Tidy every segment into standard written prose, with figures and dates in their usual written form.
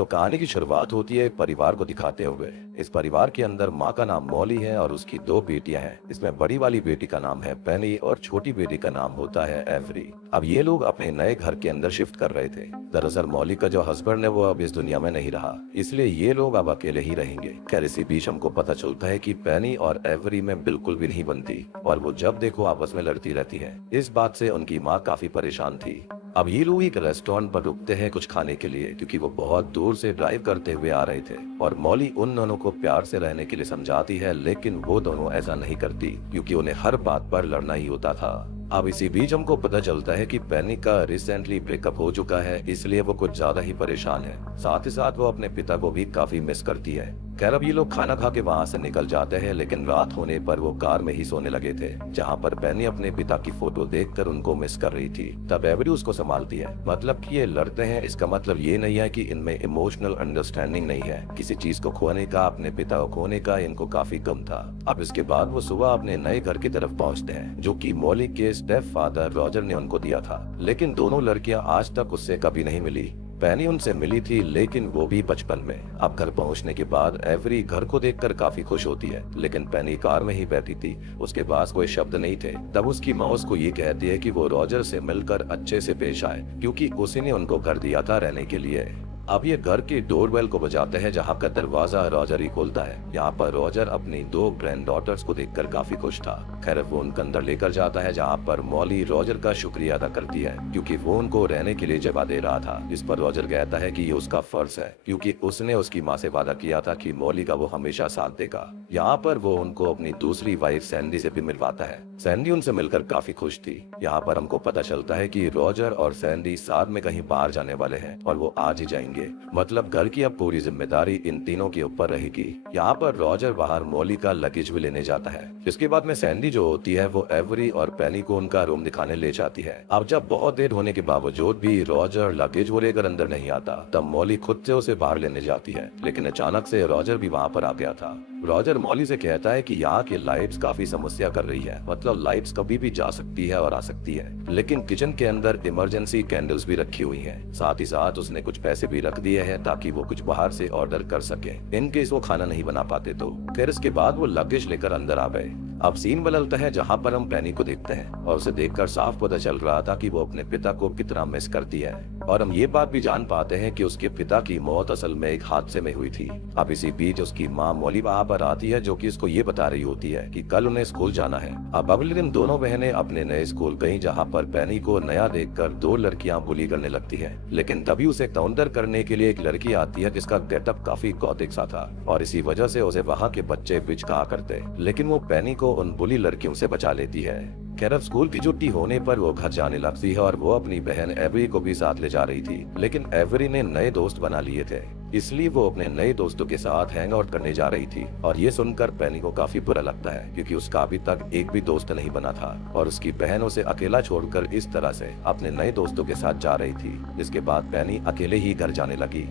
तो कहानी की शुरुआत होती है एक परिवार को दिखाते हुए। इस परिवार के अंदर माँ का नाम मॉली है और उसकी दो बेटियां हैं। इसमें बड़ी वाली बेटी का नाम है पेनी और छोटी बेटी का नाम होता है एवरी। अब ये लोग अपने नए घर के अंदर शिफ्ट कर रहे थे। दरअसल मॉली का जो हस्बैंड है वो अब इस दुनिया में नहीं रहा, इसलिए ये लोग अब अकेले ही रहेंगे। खैर इसी बीच हमको पता चलता है कि पेनी और एवरी में बिल्कुल भी नहीं बनती और वो जब देखो आपस में लड़ती रहती है। इस बात से उनकी माँ काफी परेशान थी। अब ये लोग एक रेस्टोरेंट पर रुकते हैं कुछ खाने के लिए, क्योंकि वो बहुत दूर से ड्राइव करते हुए आ रहे थे और मॉली उन दोनों को प्यार से रहने के लिए समझाती है, लेकिन वो दोनों ऐसा नहीं करती क्योंकि उन्हें हर बात पर लड़ना ही होता था। अब इसी बीच हमको पता चलता है कि पेनी का रिसेंटली ब्रेकअप हो चुका है, इसलिए वो कुछ ज्यादा ही परेशान है। साथ ही साथ वो अपने पिता को भी काफी मिस करती है। खैर अब ये लोग खाना खा के वहाँ से निकल जाते हैं, लेकिन रात होने पर वो कार में ही सोने लगे थे, जहाँ पर पेनी अपने पिता की फोटो देखकर उनको मिस कर रही थी। तब एवरी उसको संभालती है। मतलब कि ये लड़ते हैं, इसका मतलब ये नहीं है कि इनमें इमोशनल अंडरस्टैंडिंग नहीं है। किसी चीज को खोने का, अपने पिता को खोने का इनको काफी कम था। अब इसके बाद वो सुबह अपने नए घर की तरफ पहुँचते हैं, जो की मॉली के स्टेप फादर रॉजर ने उनको दिया था। लेकिन दोनों लड़कियां आज तक उससे कभी नहीं मिली। पेनी उनसे मिली थी, लेकिन वो भी बचपन में। अब घर पहुंचने के बाद एवरी घर को देखकर काफी खुश होती है, लेकिन पेनी कार में ही बैठी थी, उसके पास कोई शब्द नहीं थे। तब उसकी माँ उसको ये कहती है कि वो रॉजर से मिलकर अच्छे से पेश आए, क्योंकि उसी ने उनको घर दिया था रहने के लिए। अब ये घर के डोरबेल को बजाते हैं, जहाँ का दरवाजा रॉजर ही खोलता है। यहाँ पर रॉजर अपनी दो ग्रैंड डॉटर्स को देखकर काफी खुश था। खैर वो उनके अंदर लेकर जाता है, जहाँ पर मॉली रॉजर का शुक्रिया अदा करती है, क्योंकि वो उनको रहने के लिए जगह दे रहा था। इस पर रॉजर कहता है कि ये उसका फर्ज है, क्योंकि उसने उसकी माँ से वादा किया था कि मॉली का वो हमेशा साथ देगा। यहाँ पर वो उनको अपनी दूसरी वाइफ सैंडी से भी मिलवाता है। सैंडी उनसे मिलकर काफी खुश थी। यहाँ पर हमको पता चलता है कि रॉजर और सैंडी साथ में कहीं बाहर जाने वाले हैं और वो आज ही जाएंगे। मतलब घर की अब पूरी जिम्मेदारी इन तीनों के ऊपर रहेगी। यहाँ पर रॉजर बाहर मॉली का लगेज भी लेने जाता है। इसके बाद में सैंडी जो होती है वो एवरी और पेनी को उनका रूम दिखाने ले जाती है। अब जब बहुत देर होने के बावजूद भी रॉजर लगेज वो लेकर अंदर नहीं आता, तब मॉली खुद से उसे बाहर लेने जाती है, लेकिन अचानक से रॉजर भी वहाँ पर आ गया था। रॉजर मॉली से कहता है कि यहाँ की लाइट्स काफी समस्या कर रही है। मतलब लाइट्स कभी भी जा सकती है और आ सकती है, लेकिन किचन के अंदर इमरजेंसी कैंडल्स भी रखी हुई हैं। साथ ही साथ उसने कुछ पैसे भी रख दिए हैं ताकि वो कुछ बाहर से ऑर्डर कर सके, इन केस वो खाना नहीं बना पाते तो। फिर इसके बाद वो लगेज लेकर अंदर आ गए। अब सीन बदलता है, जहाँ पर हम पेनी को देखते हैं और उसे देखकर साफ पता चल रहा था कि वो अपने पिता को कितना मिस करती है। और हम ये बात भी जान पाते हैं कि उसके पिता की मौत असल में एक हादसे में हुई थी। अब इसी बीच उसकी माँ मॉली वहाँ पर आती है, जो कि इसको ये बता रही होती है कि कल उन्हें स्कूल जाना है। अब अगले दिन दोनों बहनें अपने नए स्कूल गयी, जहाँ पर पेनी को नया देखकर दो लड़कियां बुली करने लगती है। लेकिन तभी उसे काउंटर करने के लिए एक लड़की आती है, जिसका गेटअप काफी गॉथिक सा था और इसी वजह से उसे वहाँ के बच्चे बिच कहा करते, लेकिन वो पेनी को उन बुली लड़कियों से बचा लेती है। खैर अब स्कूल की छुट्टी होने पर वो घर जाने लगती है और वो अपनी बहन एवरी को भी साथ ले जा रही थी, लेकिन एवरी ने नए दोस्त बना लिए थे, इसलिए वो अपने नए दोस्तों के साथ हैंग आउट करने जा रही थी। और ये सुनकर पेनी को काफी बुरा लगता है, क्योंकि उसका अभी तक एक भी दोस्त नहीं बना था और उसकी बहन उसे अकेला छोड़कर इस तरह से अपने नए दोस्तों के साथ जा रही थी। जिसके बाद पेनी अकेले ही घर जाने लगी।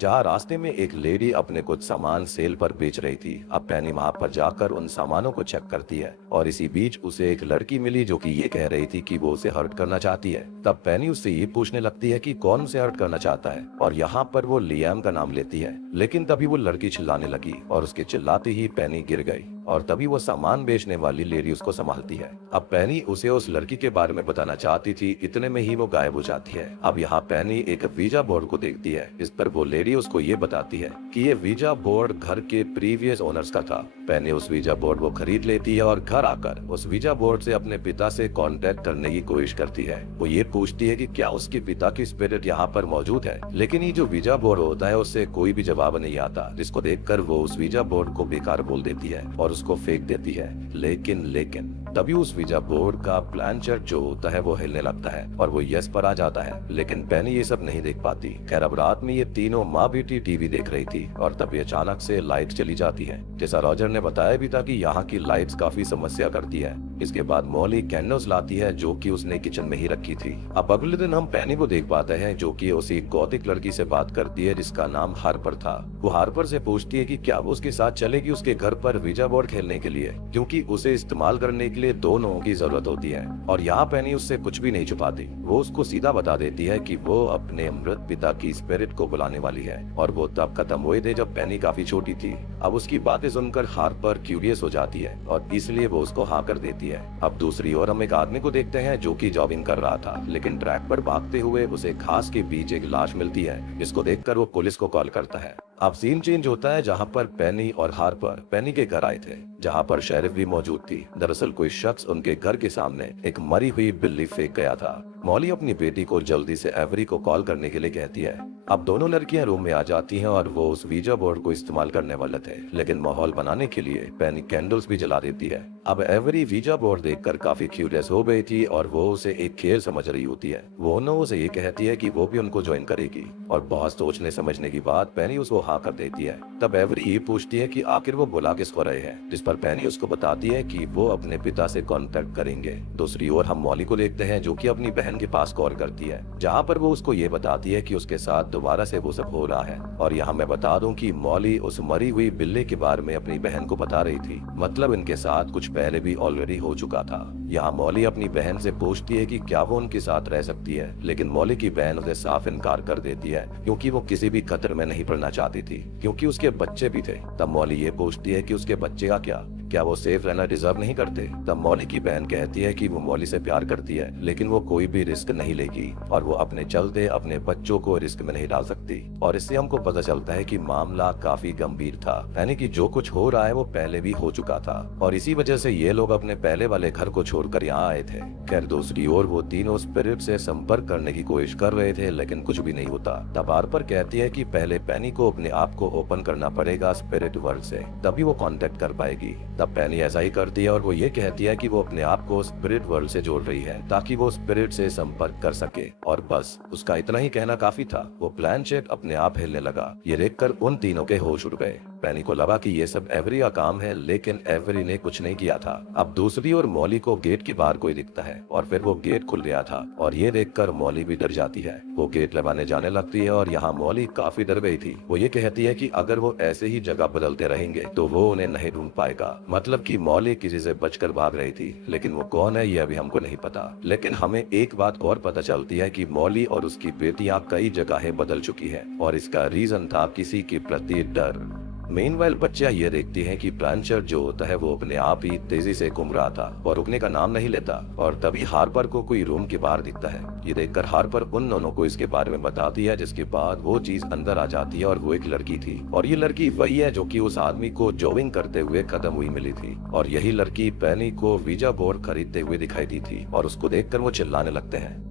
जहाँ रास्ते में एक लेडी अपने कुछ सामान सेल पर बेच रही थी। अब पेनी वहाँ पर जाकर उन सामानों को चेक करती है और इसी बीच उसे एक लड़की मिली, जो कि ये कह रही थी कि वो उसे हर्ट करना चाहती है। तब पेनी उससे ये पूछने लगती है कि कौन उसे हर्ट करना चाहता है और यहाँ पर वो लियाम का नाम लेती है। लेकिन तभी वो लड़की चिल्लाने लगी और उसके चिल्लाते ही पेनी गिर गई और तभी वो सामान बेचने वाली लेडी उसको संभालती है। अब पेनी उसे उस लड़की के बारे में बताना चाहती थी, इतने में ही वो गायब हो जाती है। अब यहाँ पेनी एक वीजा बोर्ड को देखती है। इस पर वो लेडी उसको ये बताती है कि ये वीजा बोर्ड घर के प्रीवियस ओनर्स का था। पेनी उस वीजा बोर्ड को खरीद लेती है और घर आकर उस वीजा बोर्ड से अपने पिता से कांटेक्ट करने की कोशिश करती है। वो ये पूछती है कि क्या उसके पिता की स्पिरिट यहाँ पर मौजूद है, लेकिन ये जो वीजा बोर्ड होता है उससे कोई भी जवाब नहीं आता, जिसको देखकर वो उस वीजा बोर्ड को बेकार बोल देती है और उसको फेंक देती है। लेकिन तभी उस वीजा बोर्ड का प्लानचेट जो होता है वो हिलने लगता है और वो यस पर आ जाता है, लेकिन पेनी ये सब नहीं देख पाती। खैर अब रात में ये तीनों माँ बेटी टीवी देख रही थी और तभी अचानक से लाइट चली जाती है। जैसा रॉजर ने बताया भी था कि यहाँ की लाइट्स काफी समस्या करती है। इसके बाद मॉली कैंडल्स लाती है, जो कि उसने किचन में ही रखी थी। अब अगले दिन हम पेनी को देख पाते हैं, जो कि उसी गॉथिक लड़की से बात करती है जिसका नाम हार्पर था। वो हार्पर से पूछती है कि क्या वो उसके साथ चलेगी उसके घर पर वीजा बोर्ड बोर्ड खेलने के लिए, क्योंकि उसे इस्तेमाल करने के लिए दो लोगों की जरूरत होती है। और यहाँ पेनी उससे कुछ भी नहीं छुपाती, वो उसको सीधा बता देती है कि वो अपने मृत पिता की स्पिरिट को बुलाने वाली है। और वो तब खत्म हुए थे जब पेनी काफी छोटी थी। अब उसकी बातें सुनकर हार्पर क्यूरियस हो जाती है और इसलिए वो उसको हाँ कर देती है। अब दूसरी ओर हम एक आदमी को देखते हैं जो कि जॉगिंग कर रहा था, लेकिन ट्रैक पर भागते हुए उसे घास के बीच एक लाश मिलती है, जिसको देखकर वो पुलिस को कॉल करता है। अब सीन चेंज होता है जहाँ पर पेनी और हार्पर पेनी के घर आए थे, जहाँ पर शेरिफ भी मौजूद थी। दरअसल कोई शख्स उनके घर के सामने एक मरी हुई बिल्ली फेंक गया था। मॉली अपनी बेटी को जल्दी से एवरी को कॉल करने के लिए कहती है। अब दोनों लड़कियां रूम में आ जाती हैं और वो उस वीजा बोर्ड को इस्तेमाल करने वाले थे, लेकिन माहौल बनाने के लिए पेनी कैंडल्स भी जला देती है। अब एवरी वीजा बोर्ड देखकर काफी क्यूरियस हो गई थी और वो उसे एक खेल समझ रही होती है। वो उसे ये कहती है कि वो भी उनको ज्वाइन करेगी और बहुत सोचने समझने की बाद पेनी उसको हाँ कर देती है। तब एवरी ये पूछती है कि आखिर वो बुला किसको रहे हैं, जिस पर पेनी उसको बताती है कि वो अपने पिता से कांटेक्ट करेंगे। दूसरी ओर हम मॉली को देखते हैं जो कि अपनी बहन के पास कॉल करती है, जहाँ पर वो उसको ये बताती है कि उसके साथ दोबारा से वो सब हो रहा है। और यहाँ मैं बता दूं कि मॉली उस मरी हुई बिल्ली के बारे में अपनी बहन को बता रही थी, मतलब इनके साथ कुछ पहले भी ऑलरेडी हो चुका था। यहाँ मॉली अपनी बहन से पूछती है कि क्या वो उनके साथ रह सकती है, लेकिन मॉली की बहन उसे साफ इनकार कर देती है, क्योंकि वो किसी भी खतरे में नहीं पड़ना चाहती थी, क्योंकि उसके बच्चे भी थे। तब मॉली ये पूछती है कि उसके बच्चे का क्या वो सेफ रहना डिजर्व नहीं करते। तब मॉली की बहन कहती है कि वो मॉली से प्यार करती है, लेकिन वो कोई भी रिस्क नहीं लेगी और वो अपने चलते अपने बच्चों को रिस्क में नहीं डाल सकती। और इससे हमको पता चलता है कि मामला काफी गंभीर था, यानी कि जो कुछ हो रहा है वो पहले भी हो चुका था और इसी वजह से ये लोग अपने पहले वाले घर को छोड़कर यहाँ आए थे। खैर दूसरी ओर वो तीनों स्पिरिट से संपर्क करने की कोशिश कर रहे थे, लेकिन कुछ भी नहीं होता। तब हार्पर कहती है कि पहले पेनी को अपने आप को ओपन करना पड़ेगा स्पिरिट वर्ल्ड से, तभी वो कांटेक्ट कर पाएगी। तब पेनी ऐसा ही करती है और वो ये कहती है कि वो अपने आप को स्पिरिट वर्ल्ड से जोड़ रही है ताकि वो स्पिरिट से संपर्क कर सके। और बस उसका इतना ही कहना काफी था। वो प्लानचेट अपने आप हिलने लगा। ये देखकर उन तीनों के होश उड़ गए। पेनी को लगा कि ये सब एवरी का काम है, लेकिन एवरी ने कुछ नहीं किया था। अब दूसरी ओर मॉली को गेट के बाहर कोई दिखता है और फिर वो गेट खुल गया था और ये देखकर मॉली भी डर जाती है। वो गेट लगाने जाने लगती है और यहाँ मॉली काफी डर गई थी। वो ये कहती है कि अगर वो ऐसे ही जगह बदलते रहेंगे तो वो उन्हें नहीं ढूंढ पाएगा। मतलब कि मॉली किसी से बचकर भाग रही थी, लेकिन वो कौन है ये अभी हमको नहीं पता। लेकिन हमें एक बात और पता चलती है कि मॉली और उसकी बेटियां कई जगहें बदल चुकी है और इसका रीजन था किसी के प्रति डर। मेनवाइल बच्चियां ये देखती हैं कि ब्रांचर जो होता है वो अपने आप ही तेजी से घूम रहा था और रुकने का नाम नहीं लेता। और तभी हार्पर को कोई रूम के बाहर दिखता है। ये देखकर हार्पर उन दोनों को इसके बारे में बताती है, जिसके बाद वो चीज अंदर आ जाती है और वो एक लड़की थी और ये लड़की वही है जो कि उस आदमी को जॉगिंग करते हुए खत्म हुई मिली थी। और यही लड़की पेनी को वीजा बोर्ड खरीदते हुए दिखाई दी थी और उसको देखकर वो चिल्लाने लगते हैं।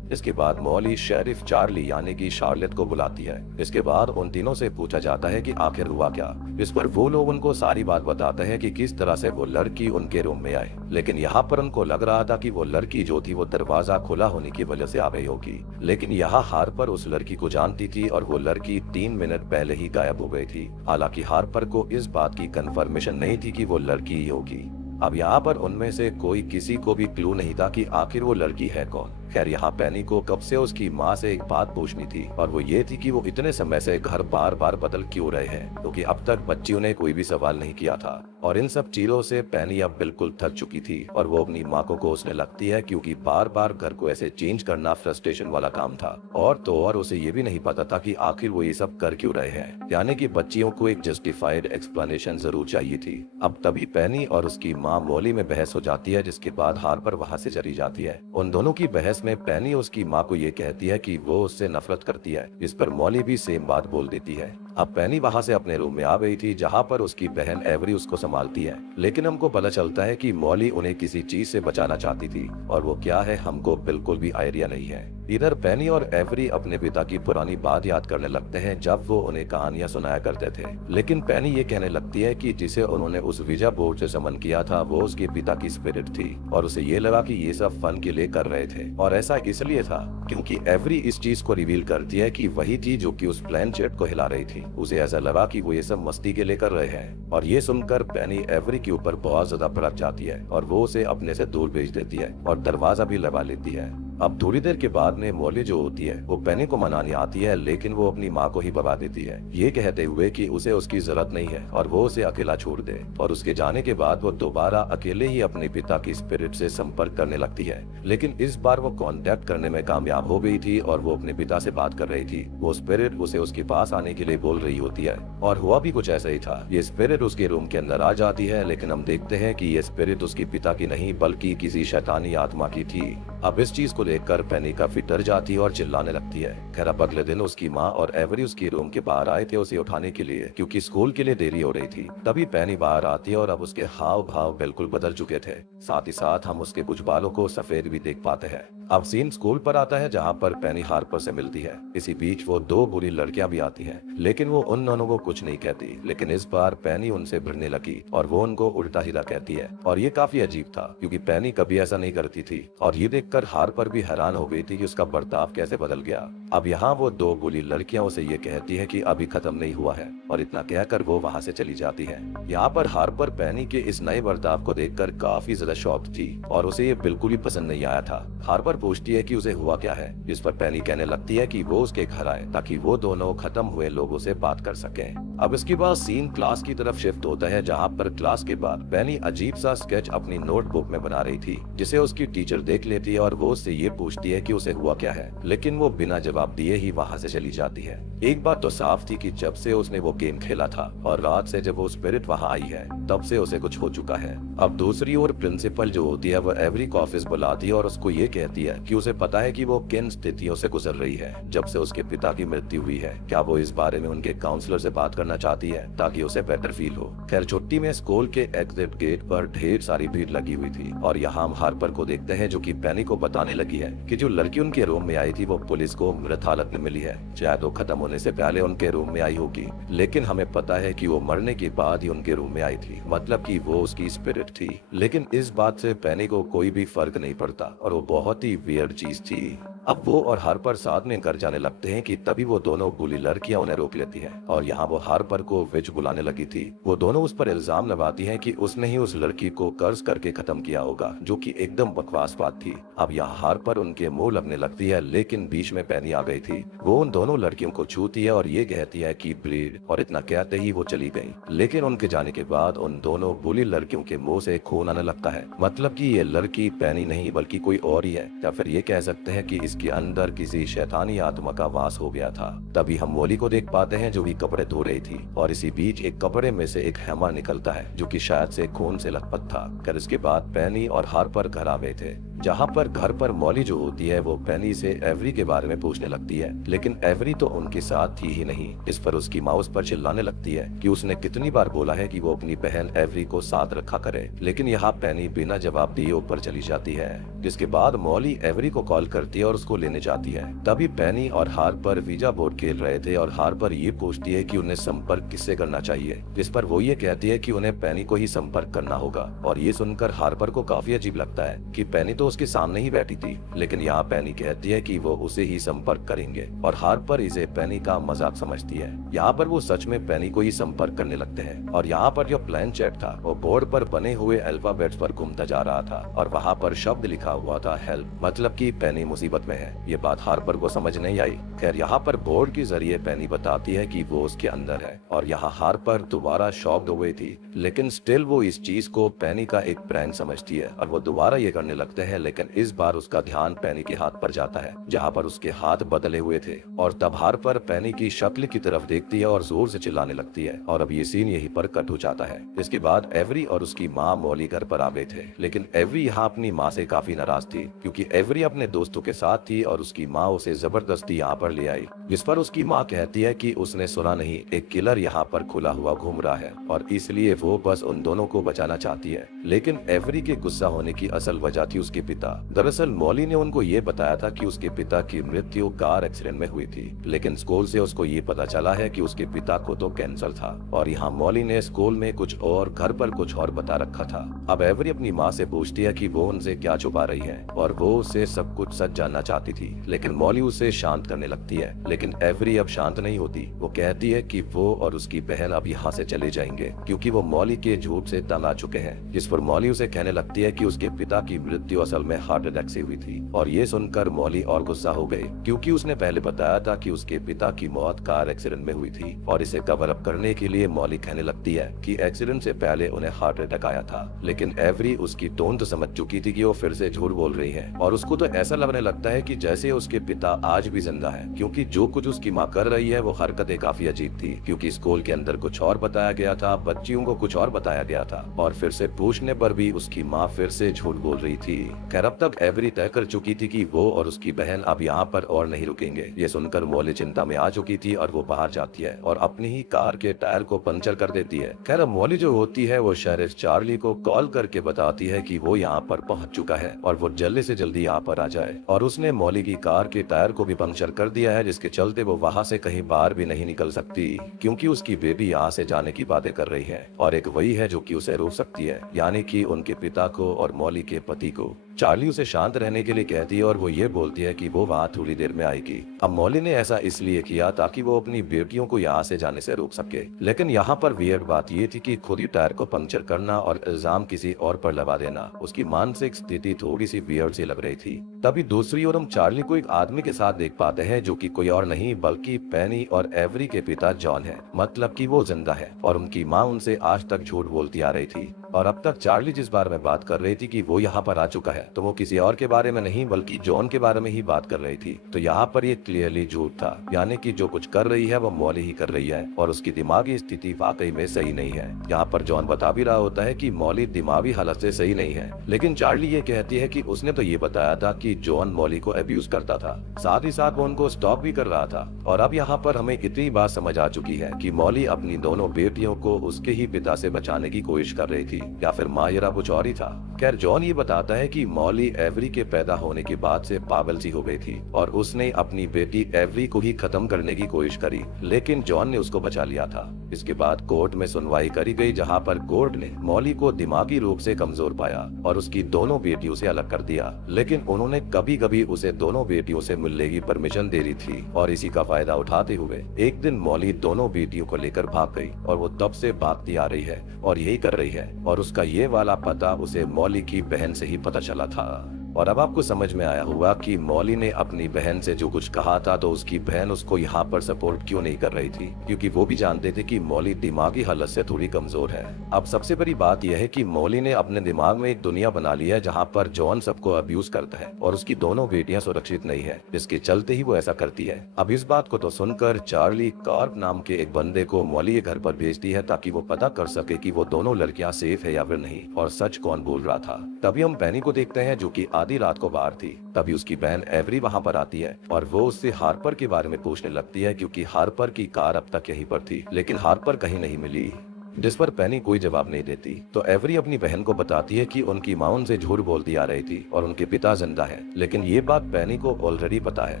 इसके बाद मॉली शेरिफ चार्ली यानी कि शार्लेट को बुलाती है। इसके बाद उन तीनों से पूछा जाता है कि आखिर हुआ क्या। इस पर वो लोग उनको सारी बात बताते हैं कि किस तरह से वो लड़की उनके रूम में आई, लेकिन यहाँ पर उनको लग रहा था कि वो लड़की जो थी वो दरवाजा खुला होने की वजह से आ गई होगी। लेकिन यहाँ हार्पर उस लड़की को जानती थी और वो लड़की 3 मिनट पहले ही गायब हो गई थी। हालांकि हार्पर को इस बात की कंफर्मेशन नहीं थी कि वो लड़की ही होगी। अब यहाँ पर उनमें से कोई किसी को भी क्लू नहीं था कि आखिर वो लड़की है कौन। खैर यहाँ पेनी को कब से उसकी माँ से एक बात पूछनी थी और वो ये थी कि वो इतने समय से घर बार बार बदल क्यों रहे हैं, क्योंकि अब तक बच्चियों ने कोई भी सवाल नहीं किया था। और इन सब चीजों से पेनी अब बिल्कुल थक चुकी थी और वो अपनी माँ को कोसने लगती है, क्योंकि बार बार घर को ऐसे चेंज करना फ्रस्ट्रेशन वाला काम था। और तो और उसे ये भी नहीं पता था कि आखिर वो ये सब कर क्यों रहे हैं, यानी कि बच्चियों को एक जस्टिफाइड एक्सप्लेनेशन जरूर चाहिए थी। अब तभी पेनी और उसकी माँ मॉली में बहस हो जाती है, जिसके बाद हार्पर वहाँ से चली जाती है। उन दोनों की बहस में पेनी उसकी माँ को ये कहती है कि वो उससे नफरत करती है। इस पर मॉली भी सेम बात बोल देती है। अब पेनी वहाँ से अपने रूम में आ गई थी, जहाँ पर उसकी बहन एवरी उसको संभालती है। लेकिन हमको पता चलता है कि मॉली उन्हें किसी चीज से बचाना चाहती थी और वो क्या है हमको बिल्कुल भी आइडिया नहीं है। इधर पेनी और एवरी अपने पिता की पुरानी बात याद करने लगते हैं, जब वो उन्हें कहानियां सुनाया करते थे। लेकिन पेनी ये कहने लगती है कि जिसे उन्होंने उस वीजा बोर्ड से समन किया था वो उसके पिता की स्पिरिट थी और उसे ये लगा कि ये सब फन के लिए कर रहे थे। और ऐसा इसलिए था क्योंकि एवरी इस चीज को रिवील करती है कि वही थी जो कि उस प्लेनचेट को हिला रही थी। उसे ऐसा लगा कि वो ये सब मस्ती के लिए कर रहे हैं और ये सुनकर पेनी एवरी के ऊपर बहुत ज्यादा भड़क जाती है और वो उसे अपने से दूर भेज देती है और दरवाजा भी लगा लेती है। अब थोड़ी देर के बाद में मॉली जो होती है वो पेनी को मनाने आती है, लेकिन वो अपनी माँ को ही भगा देती है, ये कहते हुए कि उसे उसकी जरूरत नहीं है और वो उसे अकेला छोड़ दे। और उसके जाने के बाद वो दोबारा अकेले ही अपने पिता की स्पिरिट से संपर्क करने लगती है, लेकिन इस बार वो कांटेक्ट करने में कामयाब हो गई थी और वो अपने पिता से बात कर रही थी। वो स्पिरिट उसे उसके पास आने के लिए बोल रही होती है और हुआ भी कुछ ऐसा ही था। ये स्पिरिट उसके रूम के अंदर आ जाती है, लेकिन हम देखते हैं कि ये स्पिरिट उसके पिता की नहीं बल्कि किसी शैतानी आत्मा की थी। अब इस चीज को देखकर पेनी काफी डर जाती है और चिल्लाने लगती है। खैर अब अगले दिन उसकी माँ और एवरी उसकी रूम के बाहर आए थे उसे उठाने के लिए, क्योंकि स्कूल के लिए देरी हो रही थी। तभी पेनी बाहर आती है और अब उसके हाव भाव बिल्कुल बदल चुके थे, साथ ही साथ हम उसके कुछ बालों को सफेद भी देख पाते हैं। अब सीन स्कूल पर आता है जहाँ पर पेनी हार्पर से मिलती है। इसी बीच वो दो बुरी लड़कियां भी आती हैं, लेकिन वो उन दोनों को कुछ नहीं कहती। लेकिन इस बार पेनी उनसे भिड़ने लगी और वो उनको उल्टा सीधा कहती है, और ये काफी अजीब था क्योंकि पेनी कभी ऐसा नहीं करती थी। और ये देखकर हार्पर भी हैरान हो गई थी कि उसका बर्ताव कैसे बदल गया। अब यहाँ वो दो बुरी लड़कियां उसे ये कहती है कि अभी खत्म नहीं हुआ है, और इतना कहकर वो वहाँ से चली जाती है। यहाँ पर हार्पर पेनी के इस नए बर्ताव को देखकर काफी ज्यादा शॉक थी और उसे ये बिल्कुल भी पसंद नहीं आया था। हार्पर पूछती है कि उसे हुआ क्या है, जिस पर पेनी कहने लगती है कि वो उसके घर आए ताकि वो दोनों खत्म हुए लोगों से बात कर सकें। अब इसके बाद सीन क्लास की तरफ शिफ्ट होता है, जहाँ पर क्लास के बाद पेनी अजीब सा स्केच अपनी नोटबुक में बना रही थी, जिसे उसकी टीचर देख लेती है और वो उससे ये पूछती है कि उसे हुआ क्या है, लेकिन वो बिना जवाब दिए ही वहाँ से चली जाती है। एक बात तो साफ थी कि जब से उसने वो गेम खेला था और रात से जब वो स्पिरिट वहाँ आई है तब से उसे कुछ हो चुका है। अब दूसरी ओर प्रिंसिपल जो होती है वो एवरी को ऑफिस बुलाती है और उसको ये कहती है कि उसे पता है कि वो किन स्थितियों से गुजर रही है जब से उसके पिता की मृत्यु हुई है। क्या वो इस बारे में उनके काउंसलर से बात करना चाहती है ताकि उसे बेटर फील हो। खैर छुट्टी में स्कूल के एग्जिट गेट पर ढेर सारी भीड़ लगी हुई थी और यहाँ हम हार्पर को देखते हैं जो कि पेनी को बताने लगी है कि जो लड़की उनके रूम में आई थी वो पुलिस को मृत हालत में मिली है। शायद वो खत्म होने से पहले उनके रूम में आई होगी, लेकिन हमें पता है कि वो मरने के बाद ही उनके रूम में आई थी, मतलब कि वो उसकी स्पिरिट थी। लेकिन इस बात से पेनी को कोई भी फर्क नहीं पड़ता और वो बहुत ही वियर्ड चीज थी। अब वो और हार्पर साथ में घर जाने लगते हैं कि तभी वो दोनों बुरी लड़कियां उन्हें रोक लेती हैं और यहाँ वो हार्पर को विच बुलाने लगी थी। वो दोनों उस पर इल्जाम लगाती हैं कि उसने ही उस लड़की को कर्ज करके खत्म किया होगा, जो कि एकदम बकवास बात थी। अब यहाँ हार्पर उनके मुंह लगने लगती है, लेकिन बीच में पेनी आ गई थी। वो उन दोनों लड़कियों को छूती है और ये कहती है कि ब्लीड, और इतना कहते ही वो चली गई। लेकिन उनके जाने के बाद उन दोनों बुरी लड़कियों के मुंह से खून आने लगता है, मतलब कि ये लड़की पेनी नहीं बल्कि कोई और ही है, या फिर ये कह सकते हैं कि के अंदर किसी शैतानी आत्मा का वास हो गया था। तभी हम मॉली को देख पाते हैं जो भी कपड़े धो रही थी और इसी बीच एक कपड़े में से एक हैमर निकलता है जो कि शायद से खून से लथपथ था। फिर इसके बाद पेनी और हार्पर घर आ गए थे, जहाँ पर घर पर मॉली जो होती है वो पेनी से एवरी के बारे में पूछने लगती है, लेकिन एवरी तो उनके साथ थी ही नहीं। इस पर उसकी माँ उस पर चिल्लाने लगती है कि उसने कितनी बार बोला है कि वो अपनी बहन एवरी को साथ रखा करे, लेकिन यहाँ पेनी बिना जवाब दिए ऊपर चली जाती है। जिसके बाद मॉली एवरी को कॉल करती है और उसको लेने जाती है। तभी पेनी और हार्पर वीजा बोर्ड खेल रहे थे और हार्पर ये पूछती है कि उन्हें संपर्क किससे करना चाहिए, जिस पर वो ये कहती है कि उन्हें पेनी को ही संपर्क करना होगा। और ये सुनकर हार्पर को काफी अजीब लगता है कि पेनी तो उसके सामने ही बैठी थी, लेकिन यहाँ पेनी कहती है कि वो उसे ही संपर्क करेंगे और हार्पर इसे पेनी का मजाक समझती है। यहाँ पर वो सच में पेनी को ही संपर्क करने लगते हैं और यहाँ पर जो प्लान चेट था वो बोर्ड पर बने हुए अल्फाबेट्स पर घूमता जा रहा था और वहाँ पर शब्द लिखा हुआ था हेल्प, मतलब कि पेनी मुसीबत में है। ये बात हार्पर को समझ नहीं आई। खैर यहाँ पर बोर्ड के जरिए पेनी बताती है कि वो उसके अंदर है और यहाँ हार्पर दोबारा शॉक्ड हुए थी, लेकिन स्टिल वो इस चीज को पेनी का एक प्रैंक समझती है और वो दोबारा ये करने लगते हैं। लेकिन इस बार उसका ध्यान पेनी के हाथ पर जाता है जहाँ पर उसके हाथ बदले हुए थे और तब हार्पर पेनी की शक्ल की तरफ देखती है और जोर से चिल्लाने लगती है और अब ये सीन यहीं पर कट हो जाता है। इसके बाद एवरी और उसकी माँ मॉली घर पर आ गए थे, लेकिन एवरी यहाँ अपनी माँ से काफी नाराज थी क्योंकि एवरी अपने दोस्तों के साथ थी और उसकी माँ उसे जबरदस्ती यहाँ पर ले आई, जिस पर उसकी माँ कहती है कि उसने सुना नहीं, एक किलर यहाँ पर खुला हुआ घूम रहा है और इसलिए वो बस उन दोनों को बचाना चाहती है। लेकिन एवरी के गुस्सा होने की असल वजह थी उसके पिता। दरअसल मॉली ने उनको ये बताया था कि उसके पिता की मृत्यु कार एक्सीडेंट में हुई थी, लेकिन स्कूल से उसको ये पता चला है कि उसके पिता को तो कैंसर था और यहाँ मॉली ने स्कूल में कुछ और घर पर कुछ और बता रखा था। अब एवरी अपनी माँ से पूछती है कि वो उनसे क्या छुपा रही है और वो उससे सब कुछ सच जानना चाहती थी, लेकिन मॉली उसे शांत करने लगती है। लेकिन एवरी अब शांत नहीं होती। वो कहती है कि वो और उसकी बहन अब यहाँ से चले जाएंगे क्योंकि वो मॉली के झूठ से तंग आ चुके हैं। जिस पर मॉली उसे कहने लगती है कि उसके पिता की मृत्यु असल में हार्ट अटैक से हुई थी। और ये सुनकर मॉली और गुस्सा हो गई क्योंकि उसने पहले बताया था कि उसके पिता की मौत कार एक्सीडेंट में हुई थी। और इसे कवर अप करने के लिए मॉली कहने लगती है कि एक्सीडेंट से पहले उन्हें हार्ट अटैक आया था। लेकिन एवरी उसकी टोन तो समझ चुकी थी कि वो फिर से झूठ बोल रही है और उसको तो ऐसा लगने लगता है कि जैसे उसके पिता आज भी जिंदा है, क्योंकि जो कुछ उसकी माँ कर रही है वो हरकतें काफी अजीब थी। क्योंकि स्कूल के अंदर कुछ और बताया गया था, बच्चियों को कुछ और बताया गया था और फिर से पूछने पर भी उसकी माँ फिर से झूठ बोल रही थी। खैर अब तक एवरी तय कर चुकी थी कि वो और उसकी बहन अब यहाँ पर और नहीं रुकेंगे। ये सुनकर मॉली चिंता में आ चुकी थी और वो बाहर जाती है और अपनी ही कार के टायर को पंचर कर देती है। खैर अब मॉली जो होती है वो शेरिफ चार्ली को कॉल करके बताती है कि वो यहाँ पर पहुंच चुका है और वो जल्दी से जल्दी यहाँ पर आ जाए। और उसने मॉली की कार के टायर को भी पंक्चर कर दिया है, जिसके चलते वो वहाँ से कहीं बाहर भी नहीं निकल सकती क्योंकि उसकी बेबी यहाँ से जाने की बातें कर रही है। और एक वही है जो कि उसे रोक सकती है, यानी कि उनके पिता को और मॉली के पति को। चार्ली उसे शांत रहने के लिए कहती है और वो ये बोलती है कि वो वहाँ थोड़ी देर में आएगी। अब मॉली ने ऐसा इसलिए किया ताकि वो अपनी बेटियों को यहाँ से जाने से रोक सके। लेकिन यहाँ पर वियर्ड बात ये थी कि खुद ही टायर को पंक्चर करना और इल्जाम किसी और पर लगा देना, उसकी मानसिक स्थिति थोड़ी सी वियर्ड सी लग रही थी। तभी दूसरी ओर हम चार्ली को एक आदमी के साथ देख पाते हैं जो कि कोई और नहीं बल्कि पेनी और एवरी के पिता जॉन है। मतलब कि वो जिंदा है और उनकी माँ उनसे आज तक झूठ बोलती आ रही थी। और अब तक चार्ली जिस बारे में बात कर रही थी कि वो यहाँ पर आ चुका है, तो वो किसी और के बारे में नहीं बल्कि जॉन के बारे में ही बात कर रही थी। तो यहाँ पर ये क्लियरली झूठ था, यानी कि जो कुछ कर रही है वो मॉली ही कर रही है और उसकी दिमागी स्थिति वाकई में सही नहीं है। यहाँ पर जॉन बता भी रहा होता है कि मॉली दिमागी हालत से सही नहीं है, लेकिन चार्ली ये कहती है कि उसने तो ये बताया था कि जॉन मॉली को अब्यूज करता था, साथ ही साथ वो उनको स्टॉप भी कर रहा था। और अब यहाँ पर हमें इतनी बात समझ आ चुकी है कि मॉली अपनी दोनों बेटियों को उसके ही पिता से बचाने की कोशिश कर रही थी या फिर मायरा कुछ और ही था। खैर जॉन ये बताता है कि मॉली एवरी के पैदा होने के बाद से पागल सी हो गई थी और उसने अपनी बेटी एवरी को ही खत्म करने की कोशिश करी, लेकिन जॉन ने उसको बचा लिया था। इसके बाद कोर्ट में सुनवाई करी गई जहां पर कोर्ट ने मॉली को दिमागी रूप से कमजोर पाया और उसकी दोनों बेटियों से अलग कर दिया। लेकिन उन्होंने कभी कभी उसे दोनों बेटियों से मिलने की परमिशन दे रही थी और इसी का फायदा उठाते हुए एक दिन मॉली दोनों बेटियों को लेकर भाग गई और वो तब से भागती आ रही है और यही कर रही है। और उसका ये वाला पता उसे मॉली की बहन से ही पता चला था। और अब आपको समझ में आया होगा कि मॉली ने अपनी बहन से जो कुछ कहा था तो उसकी बहन उसको यहाँ पर सपोर्ट क्यों नहीं कर रही थी, क्योंकि वो भी जानते थे कि मॉली दिमागी हालत से थोड़ी कमजोर है। अब सबसे बड़ी बात यह है कि मॉली ने अपने दिमाग में एक दुनिया बना ली है जहाँ पर जॉन सबको अब्यूज करता है और उसकी दोनों बेटियां सुरक्षित नहीं है, जिसके चलते ही वो ऐसा करती है। अब इस बात को तो सुनकर चार्ली कार्प नाम के एक बंदे को मॉली के घर पर भेजती है ताकि वो पता कर सके कि वो दोनों लड़कियां सेफ है या फिर नहीं और सच कौन बोल रहा था। तभी हम पेनी को देखते हैं जो कि आधी रात को बाहर थी। तभी उसकी बहन एवरी वहां पर आती है और वो उससे हार्पर के बारे में पूछने लगती है क्योंकि हार्पर की कार अब तक यहीं पर थी, लेकिन हार्पर कहीं नहीं मिली, जिस पर पेनी कोई जवाब नहीं देती। तो एवरी अपनी बहन को बताती है कि उनकी माँ उनसे झूठ बोलती आ रही थी और उनके पिता जिंदा है, लेकिन ये बात पेनी को ऑलरेडी पता है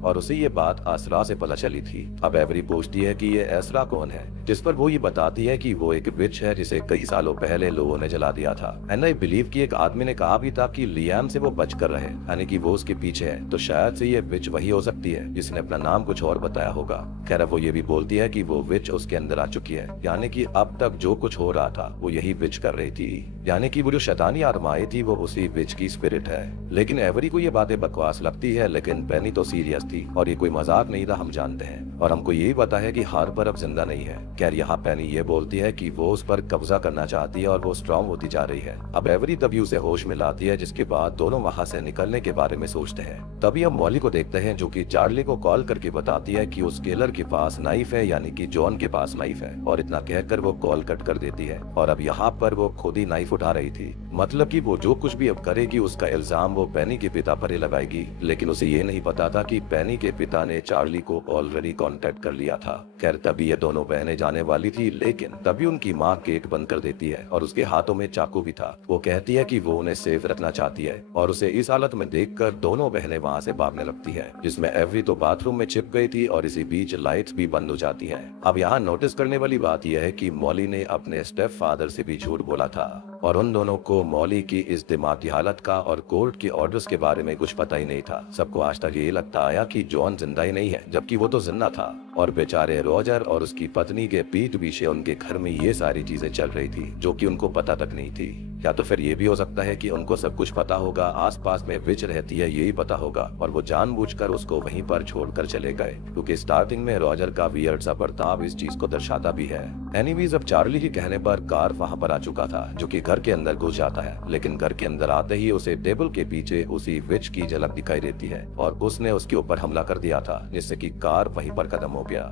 और उसे ये बात असरा से पता चली थी। अब एवरी पूछती है कि ये असरा कौन है, जिस पर वो ये बताती है कि वो एक विच है जिसे कई सालों पहले लोगों ने जला दिया था। एंड आई बिलीव कि एक आदमी ने कहा भी था कि लियाम से वो बच कर रहे, यानी कि वो उसके पीछे है, तो शायद से ये विच वही हो सकती है जिसने अपना नाम कुछ और बताया होगा। खैर वो ये भी बोलती है कि वो विच उसके अंदर आ चुकी है, यानी कि अब तक जो कुछ हो रहा था वो यही विच कर रही थी, यानी कि वो जो शैतानी आत्माएं थी वो उसी विच की स्पिरिट है। लेकिन एवरी को ये बातें बकवास लगती है, लेकिन पेनी तो सीरियस थी और ये कोई मजाक नहीं था, हम जानते हैं। और हमको यही पता है कि हार्पर अब जिंदा नहीं है। खैर यहाँ पेनी ये बोलती है कि वो उस पर कब्जा करना चाहती है और वो स्ट्रॉन्ग होती जा रही है। अब एवरी तभी उसे होश में लाती है, जिसके बाद दोनों वहाँ से निकलने के बारे में सोचते हैं। तभी हम मॉली को देखते हैं जो कि चार्ली को कॉल करके बताती है कि उस किलर के पास नाइफ है, यानी कि जॉन के पास नाइफ है, और इतना कहकर वो कॉल कट कर देती है। और अब यहाँ पर वो खुद ही नाइफ उठा रही थी, मतलब कि वो जो कुछ भी अब करेगी उसका इल्जाम वो पेनी के पिता पर ही लगाएगी। लेकिन उसे ये नहीं पता था कि पेनी के पिता ने चार्ली को ऑलरेडी कांटेक्ट कर लिया था। खैर तभी ये दोनों बहनें जाने वाली थी, लेकिन तभी उनकी माँ गेट बंद कर देती है और उसके हाथों में चाकू भी था। वो कहती है कि वो उन्हें सेफ रखना चाहती है और उसे इस हालत में देखकर दोनों बहनें वहाँ से भागने लगती है, जिसमें एवरी तो बाथरूम में छिप गई थी और इसी बीच लाइट्स भी बंद हो जाती हैं। अब यहाँ नोटिस करने वाली बात यह है कि मॉली ने अपने स्टेप फादर से भी झूठ बोला था। और उन दोनों को मॉली की इस दिमागी हालत का और कोर्ट के ऑर्डर्स के बारे में कुछ पता ही नहीं था। सबको आज तक ये लगता आया कि जॉन जिंदा ही नहीं है, जबकि वो तो जिंदा था। और बेचारे रॉजर और उसकी पत्नी के पीठ पीछे उनके घर में ये सारी चीजें चल रही थी जो कि उनको पता तक नहीं थी। या तो फिर ये भी हो सकता है कि उनको सब कुछ पता होगा, आसपास में विच रहती है यही पता होगा और वो जानबूझकर उसको वहीं पर छोड़कर चले गए, क्योंकि स्टार्टिंग में रॉजर का वियर्ड सा बर्ताव इस चीज को दर्शाता भी है। एनीवेज, अब चार्ली के कहने पर कार वहां पर आ चुका था, जो कि घर के अंदर घुस जाता है। लेकिन घर के अंदर आते ही उसे टेबल के पीछे उसी विच की झलक दिखाई देती है और उसने उसके ऊपर हमला कर दिया था, जिससे कि कार वहीं पर खत्म हो गया।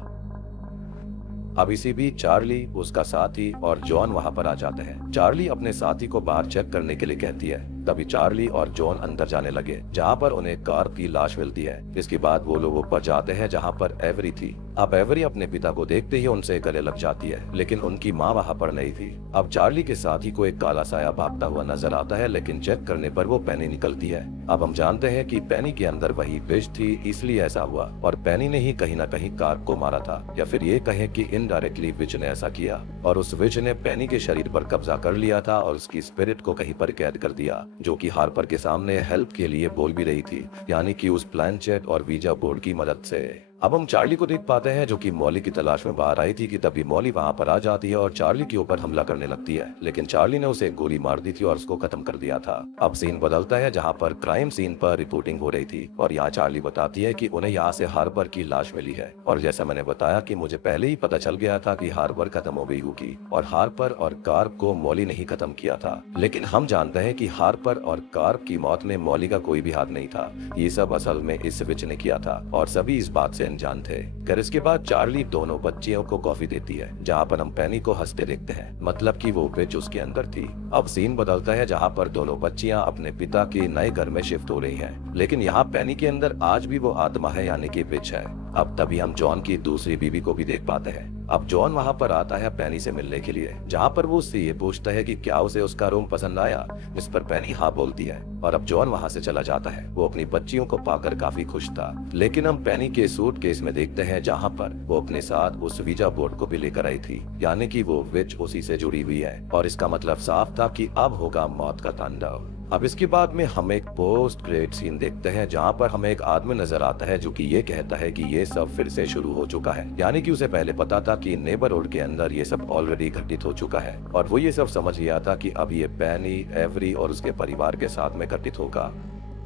अब इसी बीच चार्ली, उसका साथी और जॉन वहां पर आ जाते हैं। चार्ली अपने साथी को बाहर चेक करने के लिए कहती है। तभी चार्ली और जॉन अंदर जाने लगे, जहां पर उन्हें कार की लाश मिलती है। इसके बाद वो लोग ऊपर जाते हैं जहां पर एवरी थी। अब एवरी अपने पिता को देखते ही उनसे गले लग जाती है, लेकिन उनकी माँ वहां पर नहीं थी। अब चार्ली के साथी को एक काला साया भागता हुआ नजर आता है, लेकिन चेक करने पर वो पेनी निकलती है। अब हम जानते हैं कि पेनी के अंदर वही विष थी, इसलिए ऐसा हुआ और पेनी ने ही कहीं न कहीं कार को मारा था, या फिर ये कहें कि इनडायरेक्टली विच ने ऐसा किया और उस विच ने पेनी के शरीर पर कब्जा कर लिया था और उसकी स्पिरिट को कहीं पर कैद कर दिया, जो कि हार्पर के सामने हेल्प के लिए बोल भी रही थी, यानी कि उस प्लानचेट और वीजा बोर्ड की मदद से। अब हम चार्ली को देख पाते हैं, जो कि मॉली की तलाश में बाहर आई थी कि तभी मॉली वहां पर आ जाती है और चार्ली के ऊपर हमला करने लगती है, लेकिन चार्ली ने उसे गोली मार दी थी और उसको खत्म कर दिया था। अब सीन बदलता है, जहां पर क्राइम सीन पर रिपोर्टिंग हो रही थी और यहाँ चार्ली बताती है कि उन्हें यहाँ से हार्बर की लाश मिली है। और जैसा मैंने बताया कि मुझे पहले ही पता चल गया था कि हार्बर खत्म हो गई होगी और हार्पर और कार्प को मॉली ने ही खत्म किया था, लेकिन हम जानते हैं कि हार्पर और कार्प की मौत में मॉली का कोई भी हाथ नहीं था। ये सब असल में इस विच ने किया था और सभी इस बात से अनजान थे। फिर इसके बाद चार्ली दोनों बच्चियों को कॉफी देती है, जहाँ पर हम पेनी को हंसते देखते हैं, मतलब कि वो विच उसके अंदर थी। अब सीन बदलता है, जहाँ पर दोनों बच्चियां अपने पिता के नए घर में शिफ्ट हो रही हैं, लेकिन यहाँ पेनी के अंदर आज भी वो आत्मा है, यानी कि विच है। अब तभी हम जॉन की दूसरी बीवी को भी देख पाते हैं। अब जॉन वहां पर आता है पेनी से मिलने के लिए, जहां पर वो उससे ये पूछता है कि क्या उसे उसका रूम पसंद आया, जिस पर पेनी हाँ बोलती है और अब जॉन वहां से चला जाता है। वो अपनी बच्चियों को पाकर काफी खुश था, लेकिन हम पेनी के सूटकेस में देखते हैं जहां पर वो अपने साथ उस वीजा बोर्ड को भी लेकर आई थी, यानी कि वो विच उसी से जुड़ी हुई है और इसका मतलब साफ था कि अब होगा मौत का तांडव। अब इसके बाद में हम एक पोस्ट क्रेडिट सीन देखते हैं, जहां पर हमें एक आदमी नजर आता है जो कि ये कहता है कि ये सब फिर से शुरू हो चुका है, यानी कि उसे पहले पता था कि नेबरहुड के अंदर ये सब ऑलरेडी घटित हो चुका है और वो ये सब समझ गया था कि अब ये पेनी, एवरी और उसके परिवार के साथ में घटित होगा।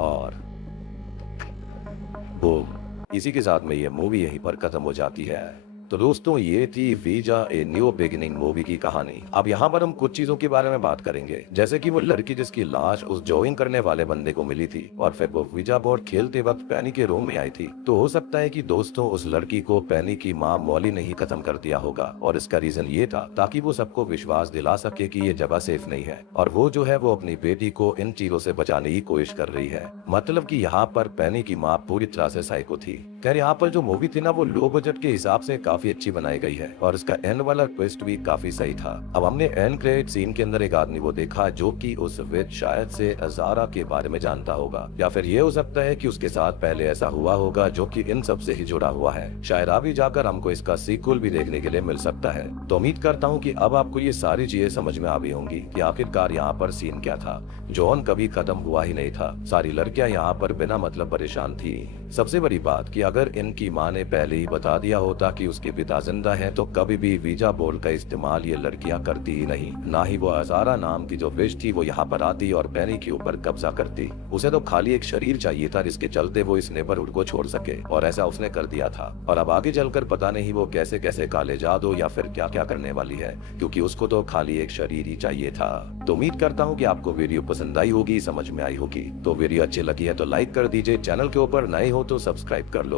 और वो इसी के साथ में ये मूवी यहीं पर खत्म हो जाती है। तो दोस्तों, ये थी visa a new beginning movie की कहानी। अब यहाँ पर हम कुछ चीजों के बारे में बात करेंगे, जैसे कि वो लड़की जिसकी लाश उस जॉगिंग करने वाले बंदे को मिली थी और फिर वो वीजा बोर्ड खेलते वक्त पेनी के रूम में आई थी। तो हो सकता है कि दोस्तों उस लड़की को पेनी की माँ मॉली ने ही खत्म कर दिया होगा और इसका रीजन ये था ताकि वो सबको विश्वास दिला सके कि ये जगह सेफ नहीं है और वो जो है वो अपनी बेटी को इन चीजों से बचाने की कोशिश कर रही है। मतलब कि यहाँ पर पेनी की माँ पूरी तरह से साइको थी। खैर, यहाँ पर जो मूवी थी ना, वो लो बजट के हिसाब से काफी अच्छी बनाई गई है और इसका एंड वाला ट्विस्ट भी काफी सही था। अब हमने एंड क्रेडिट सीन के अंदर एक आदमी को देखा जो कि उस विच शायद से अजारा के बारे में जानता होगा, या फिर ये हो सकता है कि उसके साथ पहले ऐसा हुआ होगा जो कि इन सब से ही जुड़ा हुआ है। शायद अभी जाकर हमको इसका सीक्वल भी देखने के लिए मिल सकता है। तो उम्मीद करता हूँ कि अब आपको ये सारी चीजें समझ में आ गई होंगी कि आखिरकार यहाँ पर सीन क्या था। जॉन कभी खत्म हुआ ही नहीं था, सारी लड़कियां यहाँ पर बिना मतलब परेशान थी। सबसे बड़ी बात कि अगर इनकी माँ ने पहले ही बता दिया होता कि उसके पिता जिंदा है, तो कभी भी वीजा बोर्ड का इस्तेमाल ये लड़कियां करती ही नहीं, ना ही वो अजारा नाम की जो विच थी वो यहाँ पर आती और पेनी के ऊपर कब्जा करती। उसे तो खाली एक शरीर चाहिए था जिसके चलते वो इस नेबरहुड को छोड़ सके और ऐसा उसने कर दिया था। और अब आगे चलकर पता नहीं वो कैसे कैसे काले जादू या फिर क्या क्या करने वाली है, क्योंकि उसको तो खाली एक शरीर ही चाहिए था। तो उम्मीद करता हूँ कि आपको वीडियो पसंद आई होगी, समझ में आई होगी। तो वीडियो अच्छी लगी है तो लाइक कर दीजिए, चैनल के ऊपर नए हो तो सब्सक्राइब कर लो।